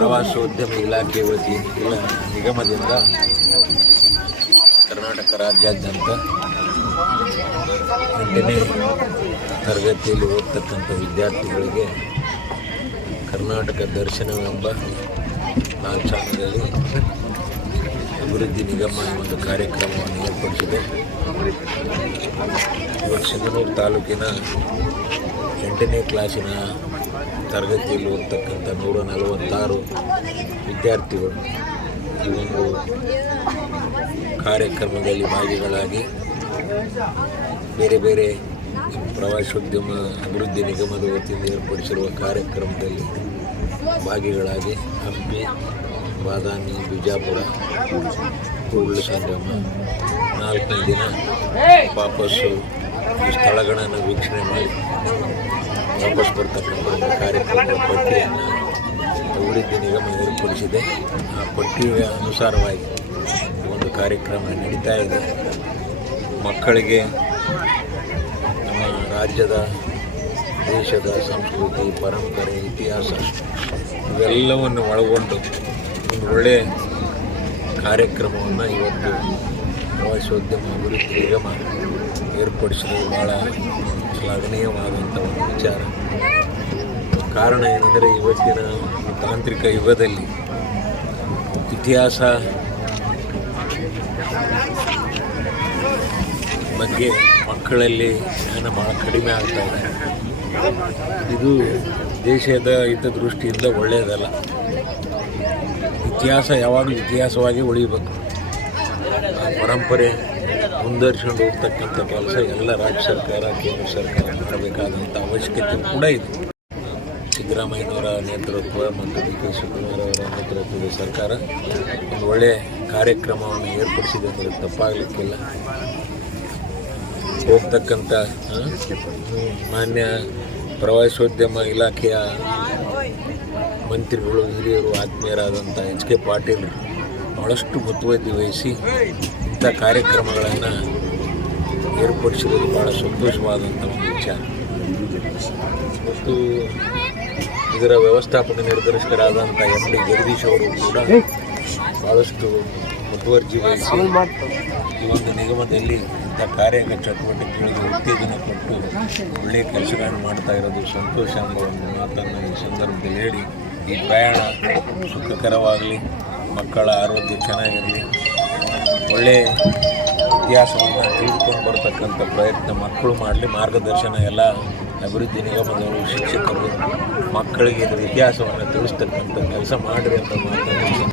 ಪ್ರವಾಸೋದ್ಯಮ ಇಲಾಖೆ ವತಿಯಿಂದ ನಿಗಮದಿಂದ ಕರ್ನಾಟಕ ರಾಜ್ಯಾದ್ಯಂತ ಎಂಟನೇ ತರಗತಿಯಲ್ಲಿ ಓದ್ತಕ್ಕಂಥ ವಿದ್ಯಾರ್ಥಿಗಳಿಗೆ ಕರ್ನಾಟಕ ದರ್ಶನವೆಂಬ ಲಾಂಛನದಲ್ಲಿ ಅಭಿವೃದ್ಧಿ ನಿಗಮ ಒಂದು ಕಾರ್ಯಕ್ರಮವನ್ನು ಏರ್ಪಡಿಸಿದೆ. ಇವತ್ತು ಸಿಂಧನೂರು ತಾಲೂಕಿನ ಎಂಟನೇ ಕ್ಲಾಸಿನ ತರಗತಿಯಲ್ಲಿ ಓದ್ತಕ್ಕಂಥ ನೂರ ನಲವತ್ತಾರು ವಿದ್ಯಾರ್ಥಿಗಳು ಈ ಒಂದು ಕಾರ್ಯಕ್ರಮದಲ್ಲಿ ಭಾಗಿಗಳಾಗಿ ಬೇರೆ ಬೇರೆ ಪ್ರವಾಸೋದ್ಯಮ ಅಭಿವೃದ್ಧಿ ನಿಗಮದ ವತಿಯಿಂದ ಏರ್ಪಡಿಸಿರುವ ಕಾರ್ಯಕ್ರಮದಲ್ಲಿ ಭಾಗಿಗಳಾಗಿ ಹಂಪಿ, ಬಾದಾಮಿ, ಬಿಜಾಪುರ ಕೂಡಲು ಸಂಗಮ, ನಾಲ್ಕನೇ ದಿನ ವಾಪಸ್ಸು ಸ್ಥಳಗಳನ್ನು ವೀಕ್ಷಣೆ ಮಾಡಿ ವಾಪಸ್ ಬರ್ತಕ್ಕಂಥ ಒಂದು ಕಾರ್ಯಕ್ರಮದ ಪಟ್ಟಿಯನ್ನು ಅಭಿವೃದ್ಧಿ ನಿಗಮ ಏರ್ಪಡಿಸಿದೆ ಆ ಪಟ್ಟಿಯ ಅನುಸಾರವಾಗಿ ಒಂದು ಕಾರ್ಯಕ್ರಮ ನಡೀತಾ ಇದೆ. ಮಕ್ಕಳಿಗೆ ನಮ್ಮ ರಾಜ್ಯದ, ದೇಶದ ಸಂಸ್ಕೃತಿ, ಪರಂಪರೆ, ಇತಿಹಾಸ ಇವೆಲ್ಲವನ್ನು ಒಳಗೊಂಡು ಒಂದು ಒಳ್ಳೆಯ ಕಾರ್ಯಕ್ರಮವನ್ನು ಇವತ್ತು ಪ್ರವಾಸೋದ್ಯಮ ಅಭಿವೃದ್ಧಿ ನಿಗಮ ಏರ್ಪಡಿಸಿರೋದು ಭಾಳ ಶ್ಲಾಘನೀಯವಾದಂಥ ಒಂದು ವಿಚಾರ. ಕಾರಣ ಏನೆಂದರೆ ಇವತ್ತಿನ ತಾಂತ್ರಿಕ ಯುಗದಲ್ಲಿ ಇತಿಹಾಸ ಬಗ್ಗೆ ಮಕ್ಕಳಲ್ಲಿ ಜ್ಞಾನ ಭಾಳ ಕಡಿಮೆ ಆಗ್ತಾ ಇದೆ. ಇದು ದೇಶದ ಹಿತದೃಷ್ಟಿಯಿಂದ ಒಳ್ಳೆಯದಲ್ಲ. ಇತಿಹಾಸ ಯಾವಾಗಲೂ ಇತಿಹಾಸವಾಗಿ ಉಳಿಬೇಕು. ಪರಂಪರೆ ಮುಂದುವರಿಸ್ಕೊಂಡು ಹೋಗ್ತಕ್ಕಂಥ ಕೆಲಸ ಎಲ್ಲ ರಾಜ್ಯ ಸರ್ಕಾರ, ಕೇಂದ್ರ ಸರ್ಕಾರ ಮಾಡಬೇಕಾದಂಥ ಅವಶ್ಯಕತೆ ಕೂಡ ಇದೆ. ಸಿದ್ದರಾಮಯ್ಯನವರ ನೇತೃತ್ವ ಮತ್ತು ಡಿ ಕೆ ಶಿವಕುಮಾರ್ ಅವರ ನೇತೃತ್ವದ ಸರ್ಕಾರ ಒಂದು ಒಳ್ಳೆಯ ಕಾರ್ಯಕ್ರಮವನ್ನು ಏರ್ಪಡಿಸಿದೆ ಅಂದರೆ ತಪ್ಪಾಗಲಿಕ್ಕಿಲ್ಲ. ಹೋಗ್ತಕ್ಕಂಥ ಮಾನ್ಯ ಪ್ರವಾಸೋದ್ಯಮ ಇಲಾಖೆಯ ಮಂತ್ರಿಗಳು, ಹಿರಿಯರು, ಆತ್ಮೀಯರಾದಂಥ ಎಚ್ ಕೆ ಪಾಟೀಲ್ ಭಾಳಷ್ಟು ಮುತುವರ್ಜಿ ವಹಿಸಿ ಇಂಥ ಕಾರ್ಯಕ್ರಮಗಳನ್ನು ಏರ್ಪಡಿಸಿರೋದು ಭಾಳ ಸಂತೋಷವಾದಂಥ ಒಂದು ವಿಚಾರ. ಮತ್ತು ಇದರ ವ್ಯವಸ್ಥಾಪಕ ನಿರ್ದೇಶಕರಾದಂಥ ಎಂ ಡಿ ಜಗದೀಶ್ ಅವರು ಕೂಡ ಭಾಳಷ್ಟು ಮುತುವರ್ಜಿ ವಹಿಸಿ ಈ ಒಂದು ನಿಗಮದಲ್ಲಿ ಇಂಥ ಕಾರ್ಯ ಚಟುವಟಿಕೆಗಳಿಗೆ ಉತ್ತೇಜನ ಕೊಟ್ಟು ಒಳ್ಳೆಯ ಕೆಲಸಗಳನ್ನು ಮಾಡ್ತಾ ಇರೋದು ಸಂತೋಷ ಅನ್ನೋ ಒಂದು ಮಾತನ್ನು ಈ ಸಂದರ್ಭದಲ್ಲಿ ಹೇಳಿ. ಈ ಪ್ರಯಾಣ ಸುಖಕರವಾಗಲಿ. ಮಕ್ಕಳ ಆರೋಗ್ಯ ಚೆನ್ನಾಗಿರಲಿ. ಒಳ್ಳೆಯ ಇತಿಹಾಸವನ್ನು ತಿಳಿದುಕೊಂಡು ಬರತಕ್ಕಂಥ ಪ್ರಯತ್ನ ಮಕ್ಕಳು ಮಾಡಲಿ, ಮಾರ್ಗದರ್ಶನ ಎಲ್ಲ ಅಭಿವೃದ್ಧಿ ನಿಗಮದವರು, ಶಿಕ್ಷಕರು, ಮಕ್ಕಳಿಗೆ ಇದರ ಇತಿಹಾಸವನ್ನು ತಿಳಿಸ್ತಕ್ಕಂಥ ಕೆಲಸ ಮಾಡಿರಿ ಅಂತ ಮಾತನ್ನು